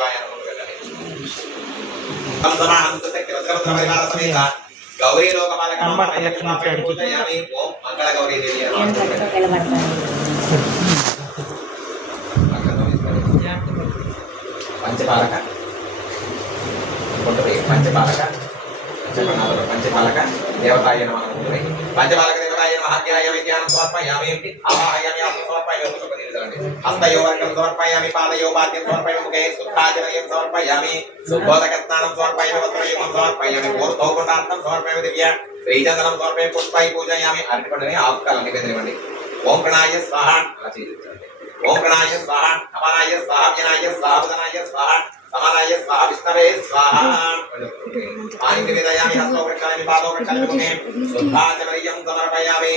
శివాయ సಮೇತ గౌరీ లోకపాలక పూజయామి. ఓం మంగళ గౌరీ దేవి పంచపాలక పంచపాలక పంచపాలక దేవతాయ నమః. పంచపాలక దేవతాయ నమః. విద్యానం సమర్పయామి. ఆవాహయామి సమర్పయామి. హస్తయోవర్గం సమర్పయామి. పాదయోపాద్యం సమర్పయామి. ముఖే శుద్ధాచమయం సమర్పయామి. శుద్ధోదక స్నానం సమర్పయామి. వస్త్రయోగం సమర్పయామి. పూర్వోకుండార్థం సమర్పయామి. దివ్య శ్రీచందనం సమర్పయామి. పుష్పై పూజయామి. అరటిపండుని ఆకుకాలను నివేదనివ్వండి. ఓం ప్రణాయ స్వాహ. అలా చేయించండి. ఓం ప్రణాయ స్వాహ. అమనాయ స్వాహ. వినాయ స్వాహ. బుధనాయ స్వాహ. సమానాయ స్వాహ. విష్ణవే స్వాహ. పాని నివేదయామి. హస్తో వృక్షామి. పాదో వృక్షామి. ముఖే శుద్ధాచమయం సమర్పయామి.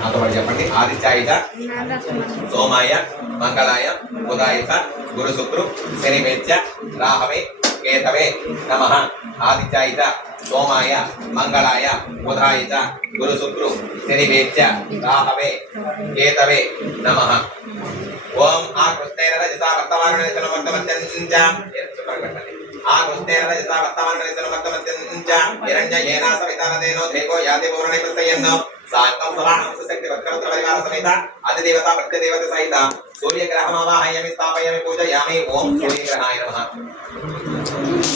నాతో పాటు చెప్పండి. ఆదిత్యాయుత సోమాయ మంగళాయ బుధాయుత గురు శుక్రు శనివేత్య రాహవే కేతవే నమః. ఆదిత్యాయుత సోమాయ మంగళాయ బుధాయుత గురు శుక్రు శనివేత్య రాహవే కేతవే నమః. ఓం ఆ కృష్ణేన రజసా వర్తమాననేన వర్తమత్యంచ ఆ కృష్ణేన రజసా వర్తమాననేన వర్తమత్యంచ హిరణ్యేన సవితానదేనో దేవో యాతి పూర్ణే ప్రసయన్నో సాంతం సవాహం శక్తి వక్రవత్ర పరివార సమేత అధిదేవత ప్రత్యదేవత సహిత సూర్యగ్రహమావాహయామి. స్థాపయామి. పూజయామి. ఓం సూర్యగ్రహాయ నమః.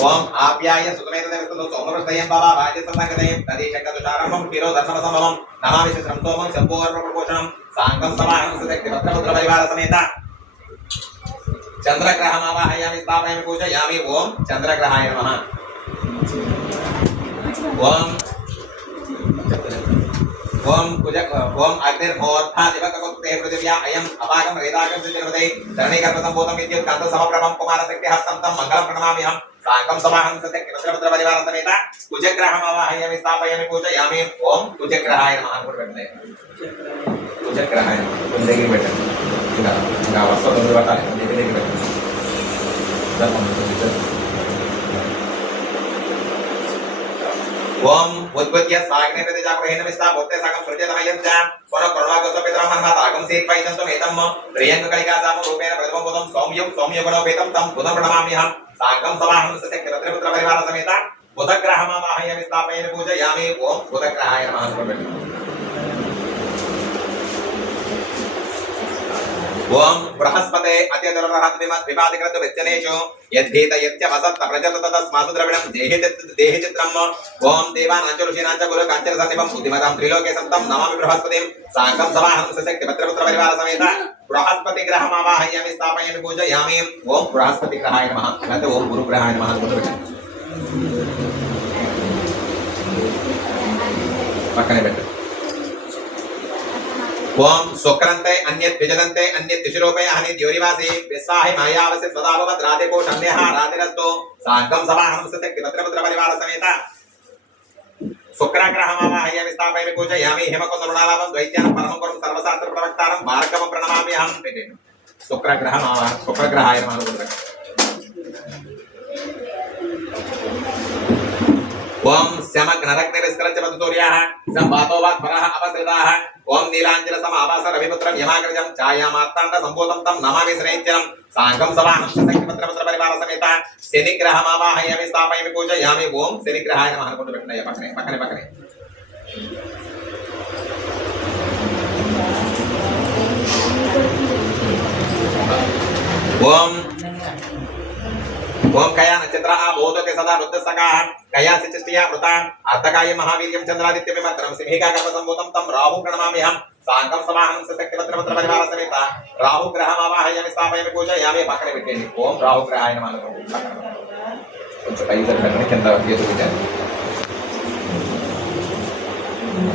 ఓం ఆప్యాయ సుతమేత దేవతతో సోమవృష్టయం బాబా వాజసంగతయం తదేశకతుషారంభం క్షీరో ధర్మ సంభవం నమామి శ్రీం సోమం శంభోర్వపోషణం సాంగం సమాహం శక్తి వక్రవత్ర పరివార సమేత చంద్రగ్రహమావాహయామి. స్థాపయామి. పూజయామి. ఓం చంద్రగ్రహాయ నమః. ఓం ఓం కుజ ఓం అగ్నిర్మోర్ధా దివకగుప్తే పృథివ్యా అయం అపాగం వేదాగం సిద్ధిర్వదే ధరణీగర్భ సంభూతం విద్యుత్ కాంత సమప్రభం కుమార శక్తి హస్తం తం మంగళం ప్రణమామ్యహం. సాంగం సమాహం శక్తి వక్రవత్ర పరివార సమేత కుజగ్రహమావాహయామి. స్థాపయామి. పూజయామి. ఓం కుజగ్రహాయ నమః. అనుకుంటే కుజగ్రహాయ నమః. కొంచెం దగ్గర పెట్టండి. ఇంకా వస్తువు ముందు పట్టాలి. దగ్గర పెట్టండి. ఓం ఉద్భుత్య సాగ్నే ప్రతిజాగ్రహేనమిస్తా భూతే సగం సృజనమయంచ పునః కరుణాగోస్త పితరమహన్మాత ఆగం సేత్పైతంతం ఏతం ప్రియంక కళికాసామ రూపేణ ప్రతిబోధం సౌమ్యం సౌమ్యగుణోపేతం తం బుధం ప్రణమామ్యహం. సాంగం సమాహం శక్తి వక్రపుత్ర పరివార సమేత బుధగ్రహమావాహయామి. స్థాపయామి. పూజయామి. ఓం బుధగ్రహాయ నమః. ఓం బృహస్పతే అత్యదురహద్విమాదికృత విచ్చనేషు యద్ధేత యత్య వసత్త ప్రజత తస్మాసు ద్రవిణం దేహి చిత్రం. ఓం దేవానాంచ ఋషీనాంచ గురు కాంచన సన్నిభం బుద్ధిమతాం త్రిలోకే సంతం నమామి బృహస్పతిం. సాంగం సమాహం శక్తి వక్రపుత్ర పరివార సమేత బృహస్పతి గ్రహమావాహయామి. స్థాపయామి. పూజయామి. ఓం బృహస్పతి గ్రహాయ నమః. అంటే ఓం గురు గ్రహాయ నమః. పక్కనే పెట్టు. ఓం శుక్రంతే అన్యత్ విజదంతే అన్యత్ దిశరూపే అహని ద్యోరివాసి విస్వాహి మాయావసి సదాభవత్ రాతికోషన్యః రాతిరస్తు. సాంగం సమాహం శక్తి వక్రపుత్ర పరివార సమేత శుక్రగ్రహమావాహయామి. స్థాపయామి. పూజయామి. హిమకుంద మృణాలాభం ద్వైత్యానం పరమం గురుం సర్వశాస్త్ర ప్రవక్తారం భార్గవం ప్రణమామ్యహం. శుక్రగ్రహాయ నమః. ఓం శమగ్నరగ్నివిస్కలత్యమధుసూర్యాః సంపాతోవాత్పరః అవసృతాః. ఓం నీలాంజన సమావాస రవిపుత్రం యమాగ్రజం ఛాయామార్తాండ సంభూతం తం నమామి శ్రేత్యం. సాంగం సమాహం శక్తి వక్రపుత్ర పరివార సమేత శనిగ్రహమావాహయామి. స్థాపయామి. పూజయామి. ఓం శనిగ్రహాయ నమః. అనుకుంటూ పెట్టండి. పక్కనే ఓం కయా నక్షత్ర భూతతే సదా వృద్ధసకాః కయా సిచిష్టియా వృత అర్ధకాయ మహావీర్యం చంద్రాదిత్య విమత్రం సింహికా గర్భ సంభూతం తం రాహు ప్రణమామ్యహం. సాంగం సమాహం శక్తి వక్రపుత్ర పరివార సమేత రాహు గ్రహమావాహయామి. స్థాపయామి. పూజయామి. పక్కన పెట్టండి. ఓం రాహు గ్రహాయ నమః. కొంచెం పైకి పెట్టండి. కింద పెట్టండి.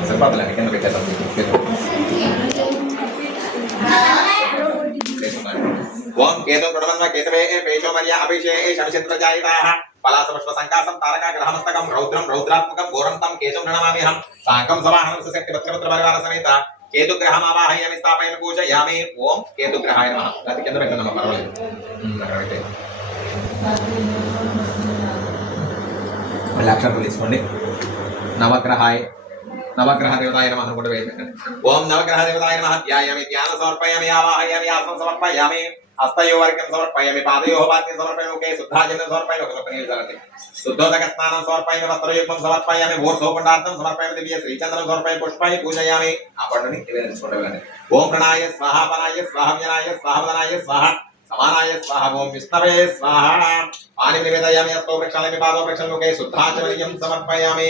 సరిపోతలేండి. కింద పెట్టేద్దాం. ఓం కేతు ప్రణమన్వ కేతవే పేశోమర్య అభిషే శమిషేంద్రజాయితాః పలాసపుష్ప సంకాసం తారకా గ్రహమస్తకం రౌద్రం రౌద్రాత్మకం ఘోరం తం కేతుం ప్రణమామ్యహం. సాంగం సమాహం శక్తి వక్రపుత్ర పరివార సమేత కేతుగ్రహమావాహయామి. స్థాపయామి. పూజయామి. ఓం కేతుగ్రహాయ నమః. అది కింద పెట్టండి. పర్వాలేదు. మళ్ళీ అక్షరాలు తీసుకోండి. నవగ్రహాయ నవగ్రహ దేవతాయ నమః అనుకుంటూ వేయండి. ఓం నవగ్రహ దేవతాయ నమః ధ్యాయామి ధ్యాన సమర్పయామి ఆవాహయామి ఆసనం సమర్పయామి హస్తయోవర్గం సమర్పయామి పాదయోః పాద్యం సమర్పయామి ఓకే శుద్ధాజనం సమర్పయామి ఒక నీళ్ళు శుద్ధోదక స్నానం సమర్పయామి వస్త్రయుగ్మం సమర్పయామి ఊర్ధ్వపుండార్థం సమర్పయామి దివ్య శ్రీచంద్రం సమర్పయామి పుష్పాన్ని పూజయామి ఆ పండుని నివేదించుకుంటూ ఓం ప్రణాయ స్వాహ పనాయ స్వాహ వ్యనాయ స్వాహవదనాయ స్వాహ సమానాయ స్వాహ ఓం విష్ణవే స్వాహ పాని నివేదయామి హస్తో వృక్షాలని పాదో వృక్షం ఓకే శుద్ధాచమనీయం సమర్పయామి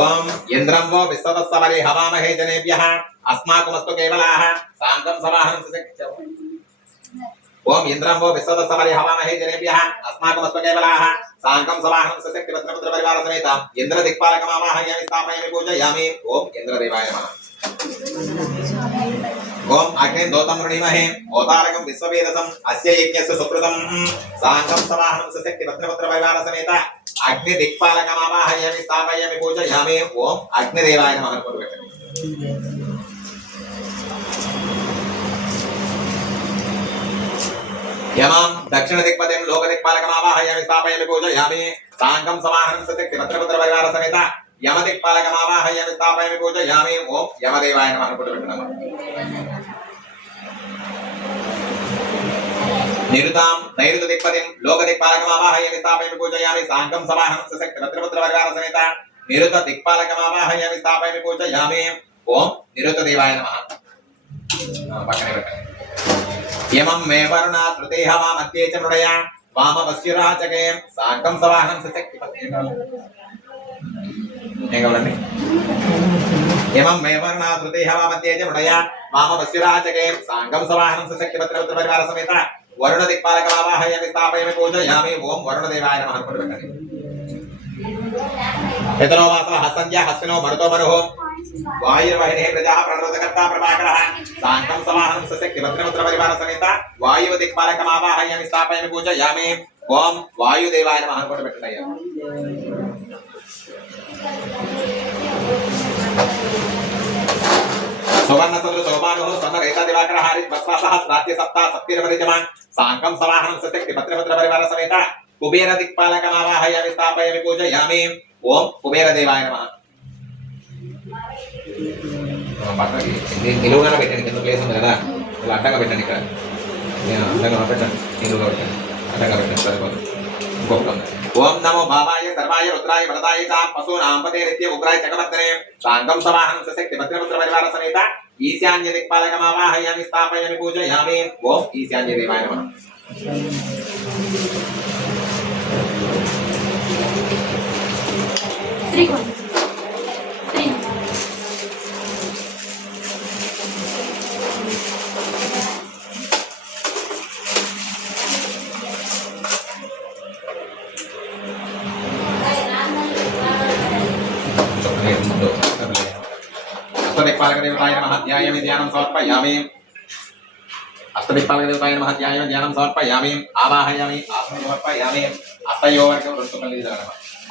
ఓం ఇంద్రం వో విశ్వవత్సవరి హవామహే జనేభ్యః అస్మాకమస్తు కేవలాః సాంగం సమాహనం సశక్త్యం ఓం ఇంద్రం వో విశ్వవత్సవరి హవామహే జనేభ్యః అస్మాకమస్తు కేవలాః సాంగం సమాహనం సశక్తి పత్రపుత్ర పరివార సమేత ఇంద్ర దిక్పాలకమావాహయామి స్థాపయామి పూజయామి ఓం ఇంద్రదేవాయ నమః ఓం అగ్ని దోతం వృణీమహే ఓతారకం విశ్వవేదసం అస్య యజ్ఞస్య సుకృతం సాంగం సమాహనం సశక్తి పత్రపుత్ర పరివార సమేత అగ్ని దిక్పాలకమావాహయామి స్థాపయామి పూజయామి ఓం అగ్నిదేవాయ నమః అనుకుంటూ పెట్టండి. యమాం దక్షిణ దిక్పతిం లోక దిక్పాలకమావాహయామి స్థాపయామి పూజయామి సాంగం సమాహనం సశక్తి పత్రపుత్ర పరివార సమేత యమ దిక్పాలకమావాహయామి స్థాపయామి పూజయామి ఓం యమదేవాయ నమః అనుకుంటూ పెట్టండి. నిరుతాం నైరుత దిక్పతిం లోక దిక్పాలకమావాహయామి స్థాపయామి పూజయామి సాంగం సమాహనం సశక్తి పత్రపుత్ర పరివార సమేత నిరుత దిక్పాలకమావాహయామి స్థాపయామి పూజయామి ఓం నిరుత దేవాయ నమః. పక్కనే పెట్టండి. యమం మే వరుణ శ్రుతేహ మా మధ్యే చ మృడయ వామ వస్యురాచకే సాంగం సమాహనం సశక్తి ఏంగలండి యమం మే వరుణ శ్రుతేహ మా మధ్యే చ మృడయ వామ వస్యురాచకే సాంగం సమాహనం సశక్తి పత్రపుత్ర పరివార సమేత వరుణ దిక్పాలకమావాహయామి స్థాపయామి పూజయామి ఓం వరుణ దేవాయ నమః అనుకుంటూ పెట్టండి. యతనో వాసవ హస్తంధ్య హస్తినో మరుతో మరుః వాయుర్వహినే ప్రజాః ప్రణరోధకర్తా ప్రభాకరః సాంగం సమాహనం సశక్తి పత్రపుత్ర పరివార సమేత వాయువ దిక్పాలకమావాహయామి స్థాపయామి పూజయామి ఓం వాయుదేవాయ నమః అనుకుంటూ పెట్టండి. సువర్ణ సదృ శోభానుః స్వర్ణ రేతా దివాకర హారి భస్వాసః శ్రాత్య సప్తా సప్తిరమరిజమాన్ సాంగం సమాహనం సశక్తి పత్రపుత్ర పరివార సమేత కుబేర దిక్పాలకమావాహయామి స్థాపయామి పూజయామి ఓం కుబేర దేవాయ నమః. పక్కకి నిలువుగా పెట్టండి, కింద ప్లేస్ ఉంది కదా ఇలా అడ్డంగా పెట్టండి. ఇక్కడ అడ్డంగా పెట్టండి, నిలువుగా పెట్టండి, అడ్డంగా పెట్టండి సరిపోతుంది. ఇంకొకటి ఓం నమో భావాయ సర్వాయ రుద్రాయ వరదాయ చ పశూనాం పతే నిత్య ఉగ్రాయ చకవర్ధనే సాంగం సమాహనం సశక్తి పత్రపుత్ర పరివార సమేత ఈశాన్య దిక్పాలకమావాహయామి స్థాపయామి పూజయామి ఓం ఈశాన్య దేవాయ నమః. అష్టదిక్పాలకదేవతాయ నమః ధ్యాయామి ధ్యానం సమర్పయామి అష్టదిక్పాలకదేవతాయ నమః ధ్యాయామి ధ్యానం సమర్పయామి ఆవాహయామి ఆసనం సమర్పయామి అష్టయోవర్గం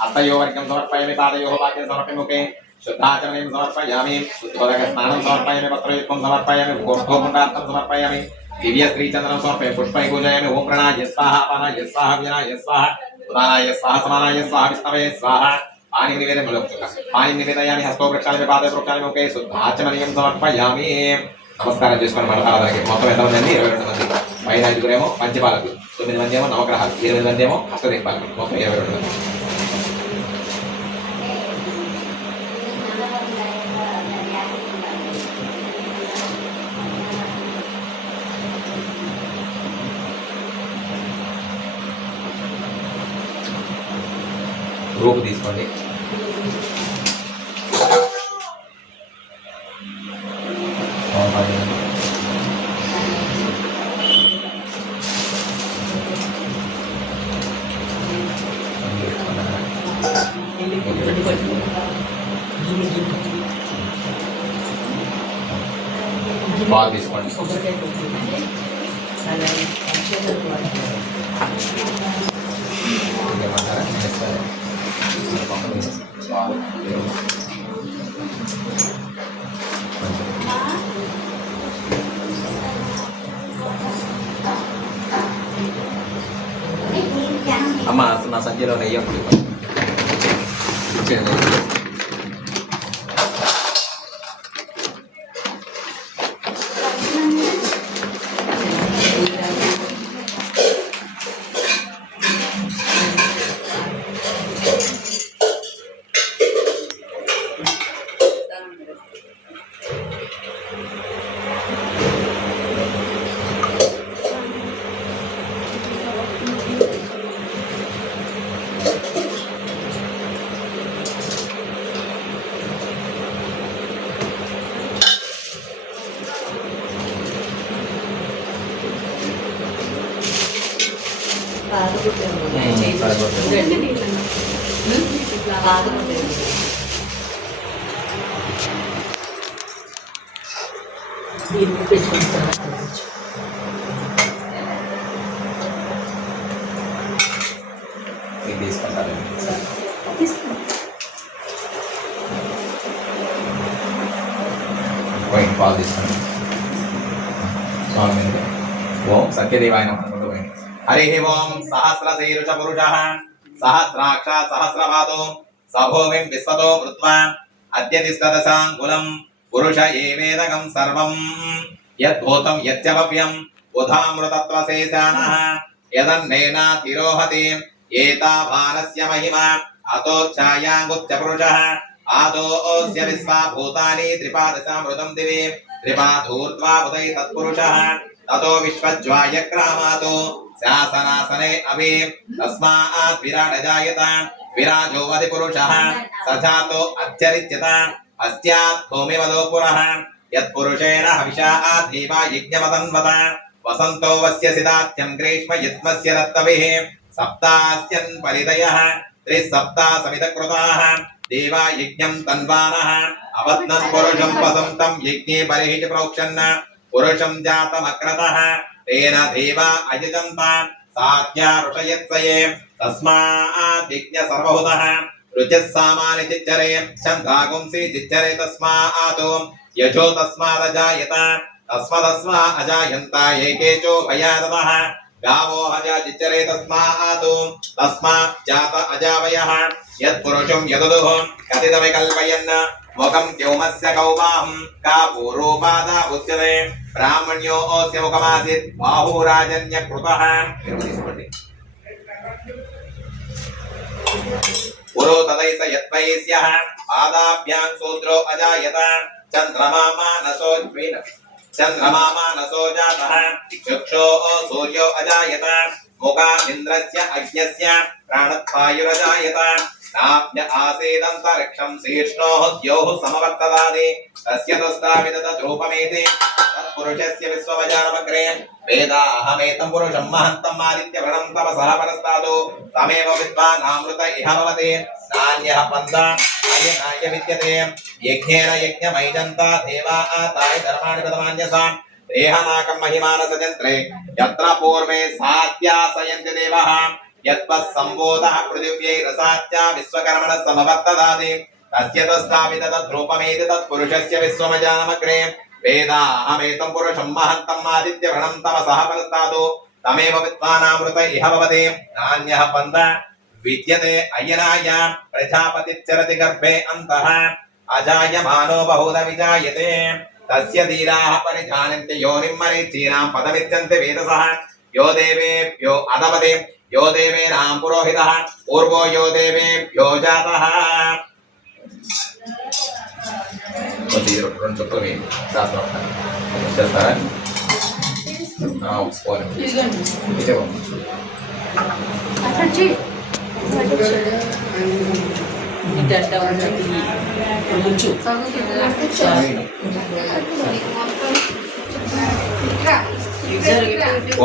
అష్టయోవర్గం సమర్పయామి పాదయోః పాద్యం సమర్పయామి ముఖే శుద్ధాచమనీయం సమర్పయామి శుద్ధోదక స్నానం సమర్పయామి వస్త్రయుగ్మం సమర్పయామి ఊర్ధ్వపుండార్థం సమర్పయామి దివ్య శ్రీచంద్రం సమర్పయామి పుష్పై పూజయామి ఓం ప్రణాయ స్వాహ అపానాయ స్వాహ వ్యనాయ స్వాహ ఉదానాయ స్వాహ సమానాయ స్వాహ విష్ణవే స్వాహ పాని నివేదయామి హస్తో వృక్షాలని పాద వృక్షాలని ఒకే శుద్ధాచమనీయం సమర్పయామి. నమస్కారం చేసుకుని మనకి మొత్తం ఎంతమంది అండి? 22 మంది. పైన 5 పంచపాలకులు, 9 మంది ఏమో నవగ్రహాలు, 8 మంది ఏమో హస్తదిక్పాలకులు, మొత్తం 22 మంది. రూపు తీసుకోండి. పాలు తీసుకోండి. ఇంకేమంటారా చేస్తారు అమ్మ నా సంఖ్యలో నెయ్యి ఇచ్చేయండి. ఇది తీసుకుంటారు. పోయింది పాలు తీసుకుంటాం. స్వామి ఓం సత్యదేవాయ నమః. హరి ఓం సహస్రశీర్ష పురుషః సహస్రాక్ష సహస్రపాదో సభూమిం విశ్వతో వృత్వా అద్య తిష్టదశాంగులం పురుష ఏవేదకం సర్వం యద్భూతం యద్యవ్యం ఉధామృతత్వశేషానః యదన్నేనా తిరోహతి ఏతావానస్య మహిమా అతోచ్ఛాయాంగుత్య పురుషః ఆదోస్య విశ్వా భూతాని త్రిపాదశామృతం దివి త్రిపాదూర్ధ్వా ఉదై తత్పురుషః తతో విశ్వజ్వాయక్రామాతో శాసనాసనే అవి తస్మాత్ విరాట్ జాయత విరాజో వది పురుషః సజాతో అత్యరిచ్యత అస్యాత్ భూమివదో పురః యత్పురుషేణ హవిషా దేవా యజ్ఞమతన్వత వసంతో వస్య సిదాత్యం గ్రీష్మ యత్మస్య దత్తవిః సప్తాస్యన్ పరిదయః త్రిసప్తా సమితకృతాః దేవా యజ్ఞం తన్వానః అవత్నన్ పురుషం వసంతం యజ్ఞే బలిః ప్రోక్షన్న పురుషం జాతమక్రతః తేన దేవా అయజంత సాధ్యా ఋషయత్సయే తస్మాత్ యజ్ఞ సర్వహుతః రుచః సామాని చిచ్చరే ఛందాగుంసి చిచ్చరే తస్మాత్ యజో తస్మాదజాయత తస్మదస్మా అజాయంత ఏకేచో భయాదతః గావో హజా చిచ్చరే తస్మాత్ తస్మాత్ జాత అజావయః యత్పురుషం యదుదుః కథితమే కల్పయన్ ముఖం ద్యోమస్య కౌమాహం కా పూర్వోపాద ఉచ్యతే బ్రాహ్మణ్యోస్య ముఖమాసిత్ బాహురాజన్య కృతః. పురో తదైస యద్వైస్యః పాదాభ్యాం శూద్రో అజాయత చంద్రమా మానసో జాతః చక్షో సూర్యో అజాయత ముఖా ఇంద్రస్య అగ్న్యస్య ప్రాణత్వాయురజాయత నాభ్య ఆసేదంతరిక్షం శీర్ష్ణోః ద్యోః సమవర్తదాది తస్య తుష్టావిదత ధ్రువమేతి తత్పురుషస్య విశ్వవజానమగ్రే వేదాహమేతం పురుషం మహంతం ఆదిత్యవృణం తపసః పరస్తాదు తమేవ విద్వానామృత ఇహ భవతి నాన్యః పంథా అయనాయ విద్యతే యజ్ఞేన యజ్ఞమైజంత దేవా ఆతాయ ధర్మాణి ప్రథమాన్యసాం దేహనాకం మహిమానసజంత్రే యత్ర పూర్వే సాధ్యాసయంతి దేవః యత్పః సంబోధః పృథివ్యై రసాచ్య విశ్వకర్మణः సమవర్తదాది తస్య తస్థావిదత ధ్రువమేతి తత్పురుషస్య విశ్వమజానమగ్రే వేదాహమేతం పురుషం మహంతం ఆదిత్యవృణం తమసః పరస్తాదు తమేవ విద్వానామృత ఇహ భవతి నాన్యః పంథా విద్యతే అయనాయ ప్రజాపతిశ్చరతి గర్భే అంతః అజాయమానో బహూద విజాయతే తస్య ధీరాః పరిజానంతి యోనిం మరీచీనాం పదమిచ్చంతి వేదసః యో దేవేభ్యో అదపతి యో దేవేనాం పురోహితః పూర్వో యో దేవేభ్యో జాతః. రెండు చుక్కలు వేయండి శాస్త్రం చేస్తారా? ఇదే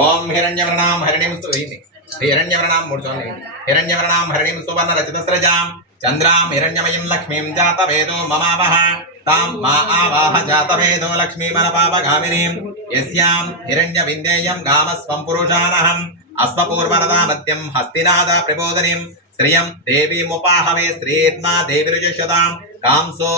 ఓం హిరణ్యవర్ణాం హరిణీం హిరణ్యవర్ణాం మూర్చోని హిరణ్యవర్ణాం హరిణీం సువర్ణ రచితస్రజాం చంద్రాం హిరణ్యమయం లక్ష్మీం జాతవేదో మమావహ तां मा आवाह जातवेदो लक्ष्मीमनपापगामिनीं यस्यां हिरण्यविन्देयं गामस्वं पुरुषानहम् अश्वपूर्वरदामत्यं हस्तिनाद प्रबोधनीं श्रियं देवीमुपाहवे श्रीर्मा देवीरुजशतां कांसो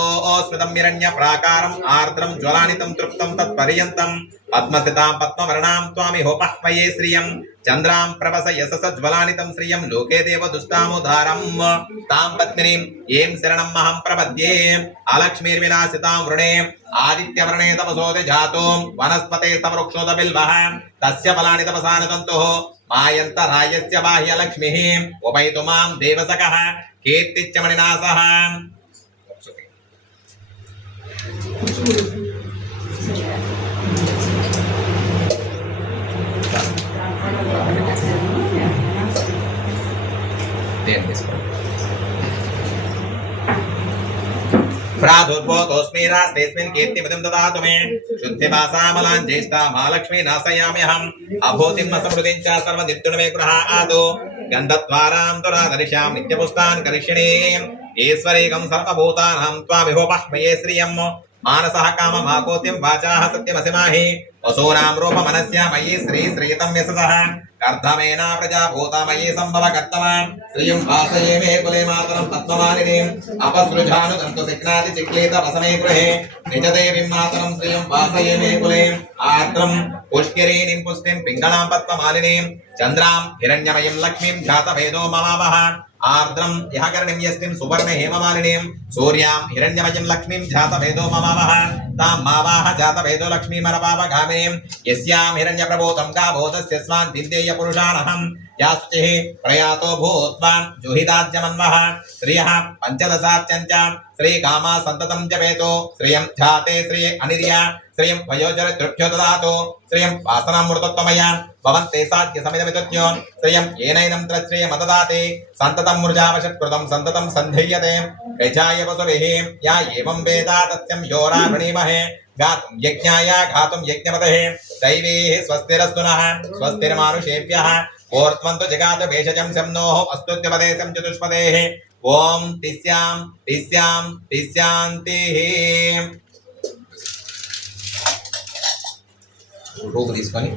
स्मृतं हिरण्यप्राकारम् आर्द्रं ज्वलानितं तृप्तं तत्पर्यन्तं पद्मस्थितां पद्मवर्णां त्वामि होपह्वये श्रियं चन्द्रां प्रभस यशस ज्वलानितं श्रियं लोके देव दुष्टामुदारं तां पद्मिनीं यें शरणमहं प्रपद्ये अलक्ष्मीर्विनाशितां वृणे आदित्यवर्णे तपसोदे जातो वनस्पते तवृक्षोदबिल्वः तस्य फलानि तपसानुतन्तुः मायन्तरायस्य बाह्यलक्ष्मीः उपैतु मां देवसखः कीर्तिच्यमणिनासः प्रादुर्भूतोऽस्मि रास्तेऽस्मिन् कीर्तिमतिं ददातु मे शुद्धिभासामलां ज्येष्ठा महालक्ष्मी नाशयाम्यहम् अभूतिं असमृतिं च सर्वनिर्दुण मे गृहातु गन्धद्वारां दुरादर्शां नित्यपुष्टान् करिष्यणीम् ईश्वरेकं सर्वभूतानां त्वामिहोपह्वये श्रियं मानसः काममाकोतिं वाचाः सत्यमसिमाहि वसूनां रूपमनस्या मयि श्रीतं यशसः कर्धमेना प्रजाभूता मयि सम्भव कर्तमा श्रियं वासये मे कुले मातरं पद्ममालिनीम् अपसृजानुदन्तु सिग्नाति चिक्लेत वसमे गृहे निजदेवीं मातरं श्रियं वासये मे कुले आर्द्रं पुष्किरीणीं पुष्टिं पिङ्गलां पद्ममालिनीं चन्द्रां हिरण्यमयीं लक्ष्मीं जातवेदो ममावः आर्द्रं यहकर्णिं यष्टिं सुवर्ण हेममालिनीं सूर्यां हिरण्यमयीं लक्ष्मीं जातवेदो ममावः तां मावाह जातवेदो लक्ष्मीमनपापगामिनीं यस्यां हिरण्यप्रबोधं गावोदस्य स्वान् विन्देय पुरुषानहं या शुचिः प्रयातो भूत्वा जुहिताद्यमन्वः श्रियः पञ्चदशाच्यञ्च श्रीकामा सन्ततं जपेतो श्रियं जाते श्रिये अनिर्या श्रियं वयोजरतृभ्यो ददातु श्रियं वासनामृतत्वमया भवन्ते साध्य समिदमितुत्यो श्रियं येनैनं त्रश्रियमददाति सन्ततं मृजावशत्कृतं सन्ततं सन्धीयते गजाय वसुभिः या एवं वेदा तस्यं योरावृणीमहे गातुं यज्ञाय घातुं यज्ञपतये दैवीः स्वस्तिरस्तु नः स्वस्तिर्मानुषेभ्यः ऊर्ध्वन्तु जगात भेषजं शम्नोः अस्तुत्यपदेशं चतुष्पदेः ओम तिस्यां तिस्यां तिस्यांतिः రూపు తీసుకొని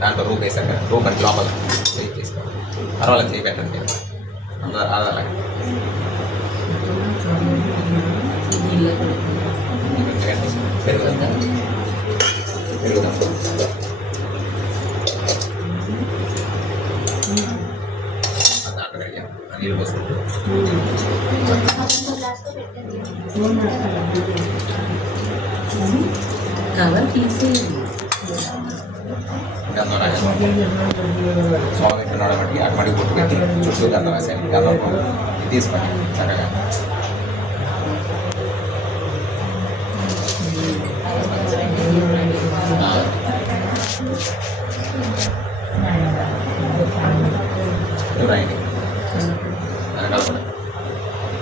దాంట్లో రూపు వేసాక రూపు అంటే లోపల చేయి తీసుకోండి పర్వాలేదు చేయి పెట్టండి అందరూ అలాగే పెరుగుదాం పెరుగుదాం నీళ్ళు పోసుకుంటూ కవర్ తీసి గంధం రాసాను స్వామి ఉన్నాడు బట్టి అటుమడి కొట్టు పెట్టి చుట్టూ గంధం వేసాను గంధం తీసుకొని చక్కగా రైట్ కలపడం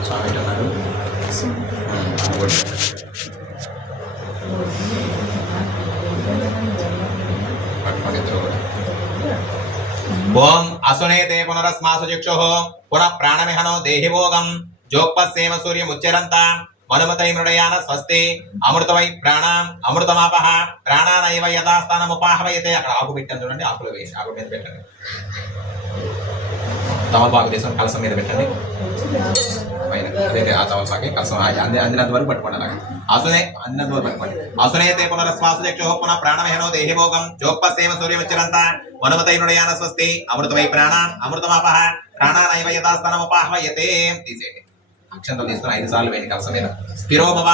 స్వామి ఉన్నారు ओम असुनेते पुनरस्मासु चक्षुः पुनः प्राणमिहनो देहि भोगं जोक्पस्येम सूर्यमुच्चरन्ता मनुमतै मृडयान स्वस्ति अमृतवै प्राणाम् अमृतमापः प्राणानैव यथास्थानमुपाहवयते అక్కడ ఆకు పెట్టండి చూడండి ఆకులో వేసి ఆకు మీద పెట్టండి తమలపాకు తీసుకొని కలసం మీద పెట్టండి పైన అదే ఆ తమలపాకి కలసం అందినంత వరకు పట్టుకోండి అలాగా అసునే అందినంత వరకు పట్టుకోండి అసునేతే పునరస్వాసు చక్షుః పునః ప్రాణమహనో దేహి భోగం జోక్పస్యేమ సూర్యముచ్చరంతా వనమతై మృడయాన స్వస్తి అమృతమై ప్రాణాన్ అమృతమాపః ప్రాణానైవ యథాస్థానముపాహవయతే తీసేయండి అక్షంతలు తీసుకుని 5 సార్లు వేయండి కలసం మీద స్థిరో భవ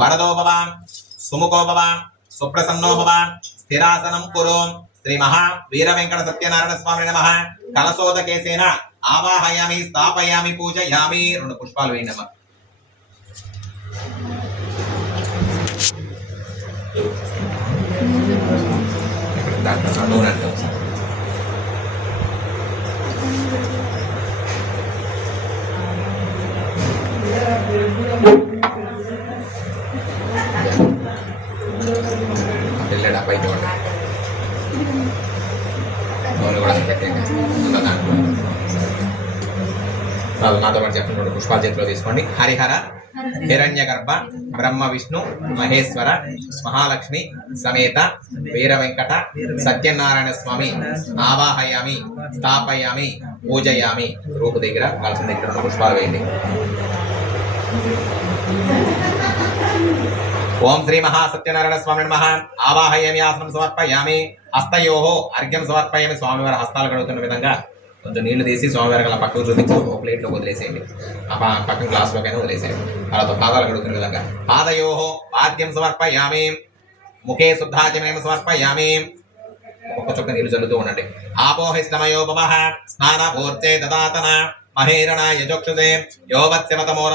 వరదో భవ సుముఖో భవ సుప్రసన్నో భవ స్థిరాసనం కురు శ్రీ మహా వీర వెంకట సత్యనారాయణ స్వామి నమః కలశోదకేసేన ఆవాహయామి స్థాపయామి పూజయామి 2 పుష్పాలు వేయండి అమ్మా దాంట్లో నూనె అంటే వెళ్ళాడు బయట నూనె కూడా పెట్టండి దాంట్లో నాతో పాటు చెప్పండి 2 పుష్పాలు చేతిలో తీసుకోండి హరిహర హిరణ్యగర్భ బ్రహ్మ విష్ణు మహేశ్వర మహాలక్ష్మి సమేత వీర వెంకట సత్యనారాయణ స్వామి ఆవాహయామి స్థాపయామి పూజయామి. రూపు దగ్గర కలసం దగ్గర ఉన్న పుష్పాలు వేయండి. ఓం శ్రీ మహాసత్యనారాయణ స్వామి నమః. ఆవాహయామి ఆసనం సమర్పయామి. హస్తయోహో అర్ఘ్యం సమర్పయామి. స్వామివారి హస్తాలు కడుగుతున్న విధంగా కొంచెం నీళ్లు తీసి స్వామివారికి అలా పక్కకు చూపించి ఒక ప్లేట్లో వదిలేసేయండి. ఆ పక్కన గ్లాసులోకైనా వదిలేసేయండి. తర్వాత పాదాలు కడుగుతున్న విధంగా. పాదయోహో వాద్యం సమర్పయామి. ముఖే శుద్ధాచమనం సమర్పయామి. ఒక్క చుక్క నీళ్లు చల్లుతూ ఉండండి. ఆపోహిస్తమయో భవః స్నానపూర్తే దదాతన మహేరణ యజోక్షుషే యోవత్స్యమతమోర